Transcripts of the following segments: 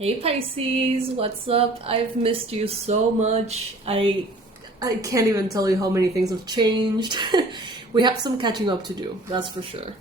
Hey Pisces, what's up? I've missed you so much. I can't even tell you how many things have changed. We have some catching up to do, that's for sure.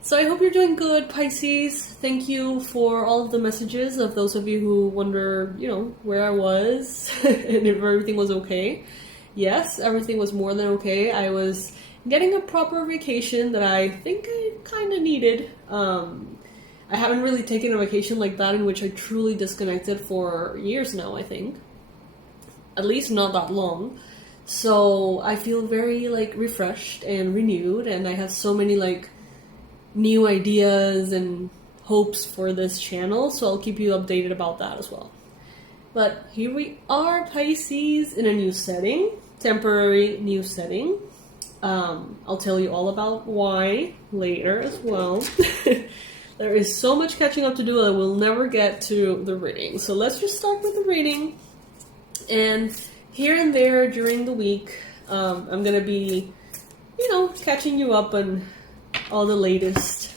So I hope you're doing good, Pisces. Thank you for all of the messages of those of you who wonder, where I was and if everything was okay. Yes, everything was more than okay. I was getting a proper vacation that I think I kind of needed. I haven't really taken a vacation like that in which I truly disconnected for years now, I think. At least not that long. So I feel very refreshed and renewed, and I have so many new ideas and hopes for this channel, so I'll keep you updated about that as well. But here we are, Pisces, in a new setting, temporary new setting. I'll tell you all about why later as well. There is so much catching up to do that we'll never get to the reading. So let's just start with the reading. And here and there during the week, I'm going to be, catching you up on all the latest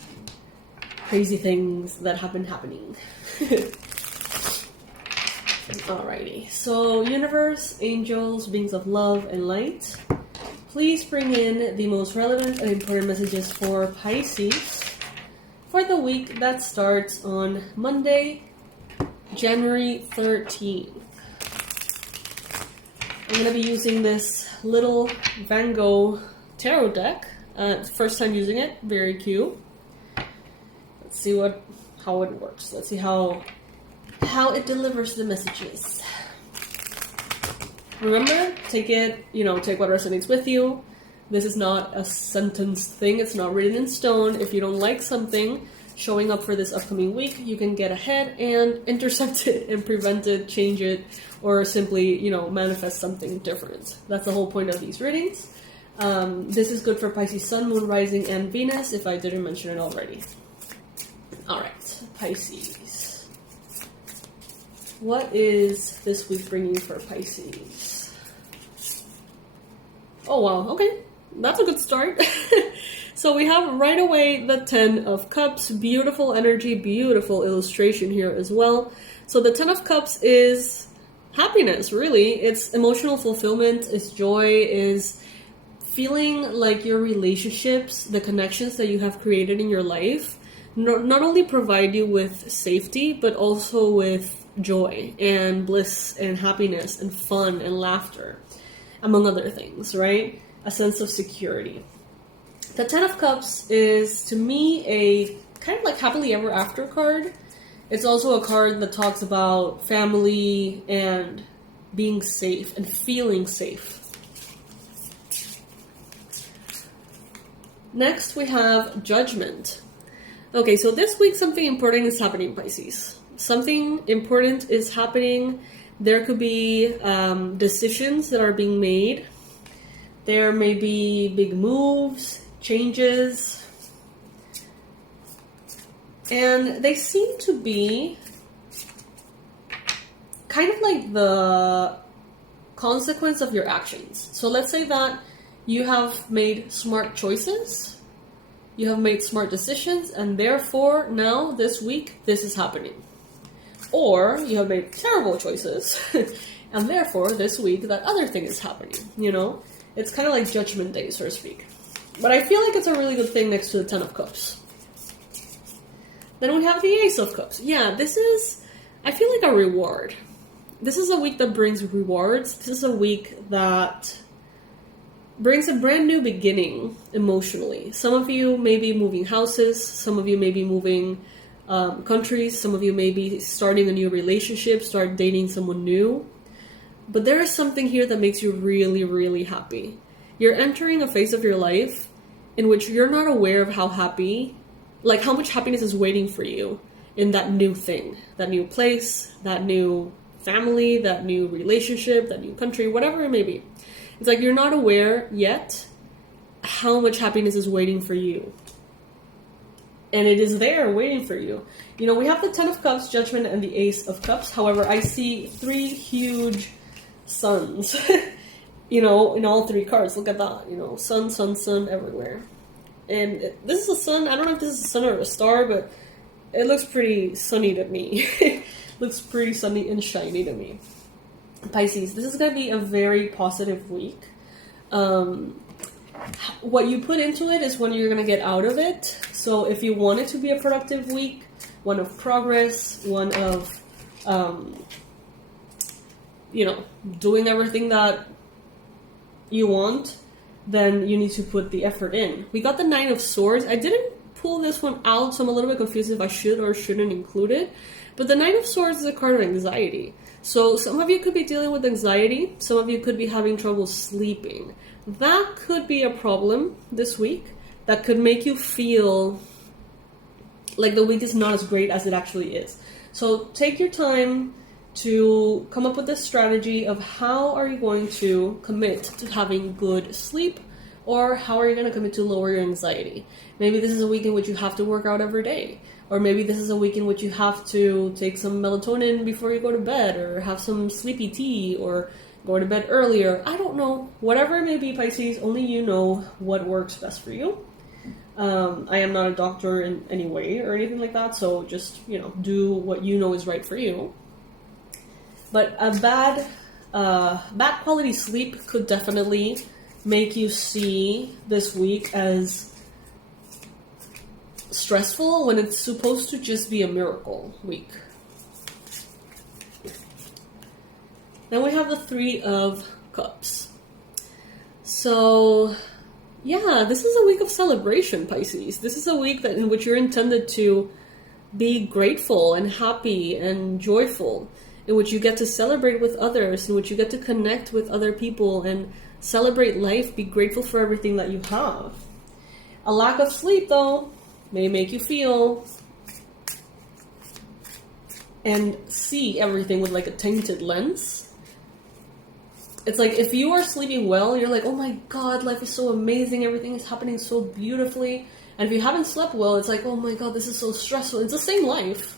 crazy things that have been happening. Alrighty. So universe, angels, beings of love and light, please bring in the most relevant and important messages for Pisces for the week that starts on Monday, January 13th. I'm going to be using this little Van Gogh tarot deck. First time using it, very cute. Let's see how it works. Let's see how it delivers the messages. Remember, take what resonates with you. This is not a sentenced thing. It's not written in stone. If you don't like something showing up for this upcoming week, you can get ahead and intercept it and prevent it, change it, or simply, manifest something different. That's the whole point of these readings. This is good for Pisces Sun, Moon, Rising, and Venus, if I didn't mention it already. Alright, Pisces. What is this week bringing for Pisces? Oh wow, okay. That's a good start. So we have right away the 10 of Cups. Beautiful energy, beautiful illustration here as well. So the 10 of Cups is happiness, really. It's emotional fulfillment, it's joy, is feeling like your relationships, the connections that you have created in your life, not only provide you with safety, but also with joy and bliss and happiness and fun and laughter, among other things, right? A sense of security. The 10 of Cups is, to me, a kind of like happily ever after card. It's also a card that talks about family and being safe and feeling safe. Next, we have Judgment. Okay, so this week something important is happening, Pisces. Something important is happening. There could be decisions that are being made. There may be big moves, changes. And they seem to be kind of like the consequence of your actions. So let's say that you have made smart choices, you have made smart decisions, and therefore now this week this is happening. Or you have made terrible choices, and therefore this week that other thing is happening, It's kind of like Judgment Day, so to speak. But I feel like it's a really good thing next to the 10 of Cups. Then we have the Ace of Cups. Yeah, this is, I feel like a reward. This is a week that brings rewards. This is a week that brings a brand new beginning emotionally. Some of you may be moving houses. Some of you may be moving countries. Some of you may be starting a new relationship, start dating someone new. But there is something here that makes you really, really happy. You're entering a phase of your life in which you're not aware of how much happiness is waiting for you in that new thing, that new place, that new family, that new relationship, that new country, whatever it may be. It's like you're not aware yet how much happiness is waiting for you. And it is there waiting for you. We have the 10 of Cups, Judgment, and the Ace of Cups. However, I see three huge suns, in all three cards. Look at that, sun, sun, sun everywhere. And this is a sun. I don't know if this is a sun or a star, but it looks pretty sunny to me. Looks pretty sunny and shiny to me. Pisces, this is going to be a very positive week. What you put into it is when you're going to get out of it. So if you want it to be a productive week, one of progress, one of, doing everything that you want, then you need to put the effort in. We got the Nine of Swords. I didn't pull this one out, so I'm a little bit confused if I should or shouldn't include it. But the Nine of Swords is a card of anxiety. So some of you could be dealing with anxiety. Some of you could be having trouble sleeping. That could be a problem this week. That could make you feel like the week is not as great as it actually is. So take your time to come up with a strategy of how are you going to commit to having good sleep, or how are you going to commit to lower your anxiety. Maybe this is a week in which you have to work out every day, or maybe this is a week in which you have to take some melatonin before you go to bed, or have some sleepy tea, or go to bed earlier. I don't know. Whatever it may be, Pisces, only you know what works best for you. I am not a doctor in any way or anything like that, so just, do what you know is right for you. But a bad quality sleep could definitely make you see this week as stressful when it's supposed to just be a miracle week. Then we have the Three of Cups. So, yeah, this is a week of celebration, Pisces. This is a week in which you're intended to be grateful and happy and joyful, in which you get to celebrate with others, in which you get to connect with other people and celebrate life, be grateful for everything that you have. A lack of sleep, though, may make you feel and see everything with like a tainted lens. It's like if you are sleeping well, you're like, oh my god, life is so amazing, everything is happening so beautifully. And if you haven't slept well, it's like, oh my god, this is so stressful. It's the same life.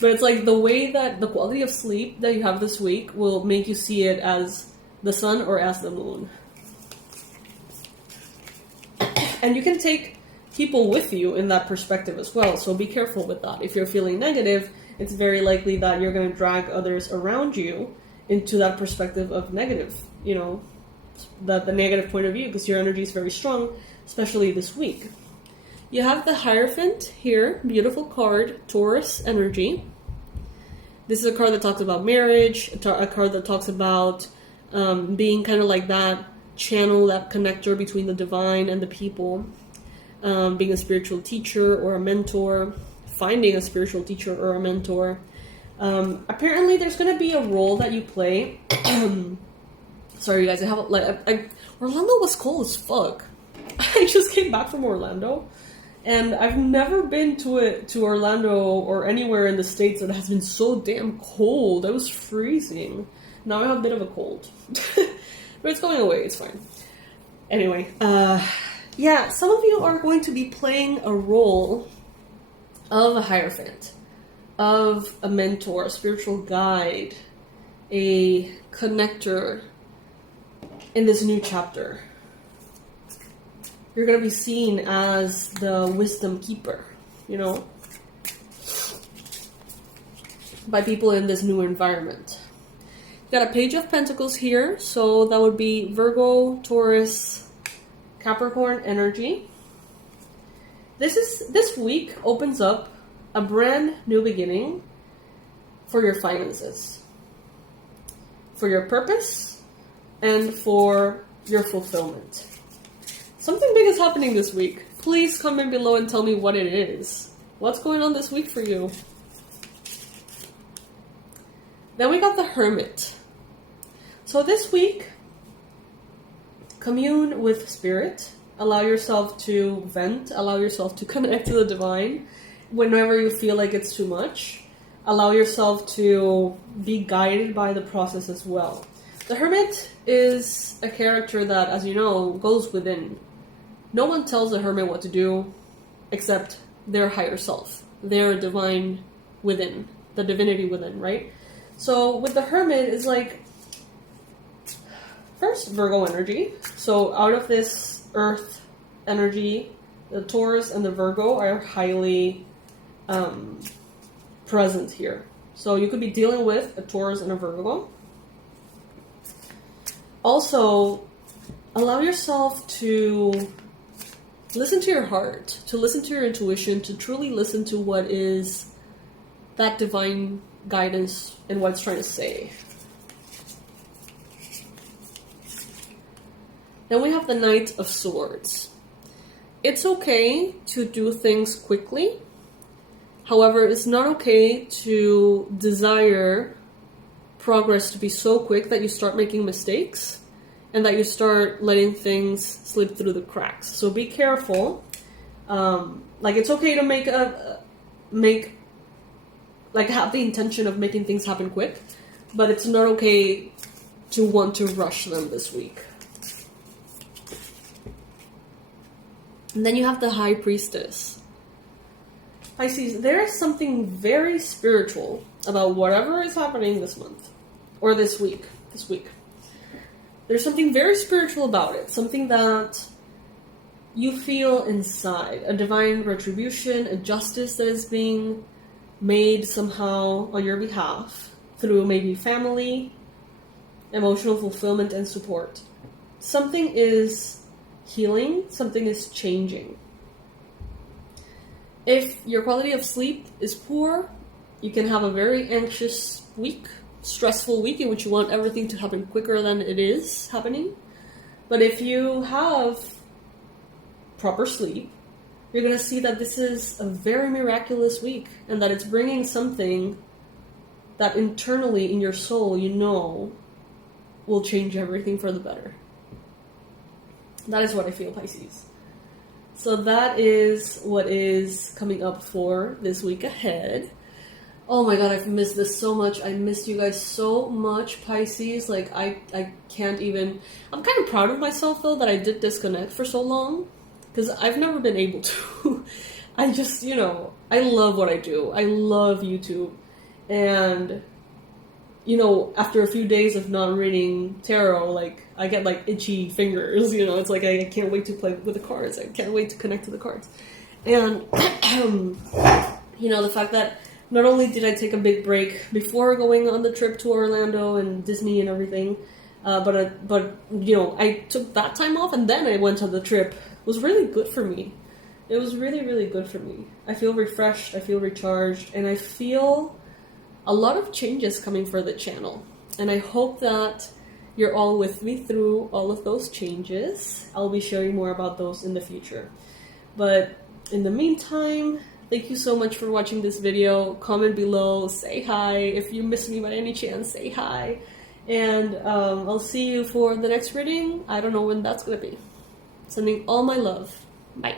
But it's like the way that the quality of sleep that you have this week will make you see it as the sun or as the moon. And you can take people with you in that perspective as well, so be careful with that. If you're feeling negative, it's very likely that you're going to drag others around you into that perspective of negative, the negative point of view, because your energy is very strong, especially this week. You have the Hierophant here, beautiful card, Taurus energy. This is a card that talks about marriage, a card that talks about being kind of like that channel, that connector between the divine and the people, being a spiritual teacher or a mentor, finding a spiritual teacher or a mentor. Apparently there's going to be a role that you play. Sorry guys, Orlando was cold as fuck. I just came back from Orlando, and I've never been to Orlando or anywhere in the States that has been so damn cold. I was freezing. Now I have a bit of a cold. But it's going away, it's fine. Anyway, yeah, some of you are going to be playing a role of a Hierophant, of a mentor, a spiritual guide, a connector in this new chapter. You're going to be seen as the wisdom keeper, by people in this new environment. You've got a Page of Pentacles here, so that would be Virgo, Taurus, Capricorn energy. This week opens up a brand new beginning for your finances, for your purpose, and for your fulfillment. Something big is happening this week. Please comment below and tell me what it is. What's going on this week for you? Then we got the Hermit. So this week, commune with spirit. Allow yourself to vent. Allow yourself to connect to the divine whenever you feel like it's too much. Allow yourself to be guided by the process as well. The Hermit is a character that, as you know, goes within. No one tells the Hermit what to do except their higher self, their divine within, the divinity within, right? So with the Hermit, it's like, first, Virgo energy. So out of this earth energy, the Taurus and the Virgo are highly present here. So you could be dealing with a Taurus and a Virgo. Also, allow yourself to listen to your heart, to listen to your intuition, to truly listen to what is that divine guidance and what it's trying to say. Then we have the Knight of Swords. It's okay to do things quickly. However, it's not okay to desire progress to be so quick that you start making mistakes and that you start letting things slip through the cracks. So be careful. Like, it's okay to have the intention of making things happen quick, but it's not okay to want to rush them this week. And then you have the High Priestess. Pisces, there is something very spiritual about whatever is happening this month. Or this week. There's something very spiritual about it. Something that you feel inside. A divine retribution, a justice that is being made somehow on your behalf. Through maybe family, emotional fulfillment, and support. Something is healing, something is changing. If your quality of sleep is poor, you can have a very anxious week, stressful week in which you want everything to happen quicker than it is happening. But if you have proper sleep, you're going to see that this is a very miraculous week and that it's bringing something that internally in your soul you know will change everything for the better. That is what I feel, Pisces. So that is what is coming up for this week ahead. Oh my god, I've missed this so much. I missed you guys so much, Pisces. Like, I can't even... I'm kind of proud of myself, though, that I did disconnect for so long. Because I've never been able to. I just, I love what I do. I love YouTube. And, after a few days of not reading tarot, like, I get, like, itchy fingers, It's like I can't wait to play with the cards. I can't wait to connect to the cards. And, the fact that not only did I take a big break before going on the trip to Orlando and Disney and everything, but I took that time off and then I went on the trip. It was really good for me. It was really, really good for me. I feel refreshed, I feel recharged, and I feel a lot of changes coming for the channel. And I hope that you're all with me through all of those changes. I'll be sharing more about those in the future. But in the meantime, thank you so much for watching this video. Comment below, say hi. If you miss me by any chance, say hi. And I'll see you for the next reading. I don't know when that's going to be. Sending all my love. Bye.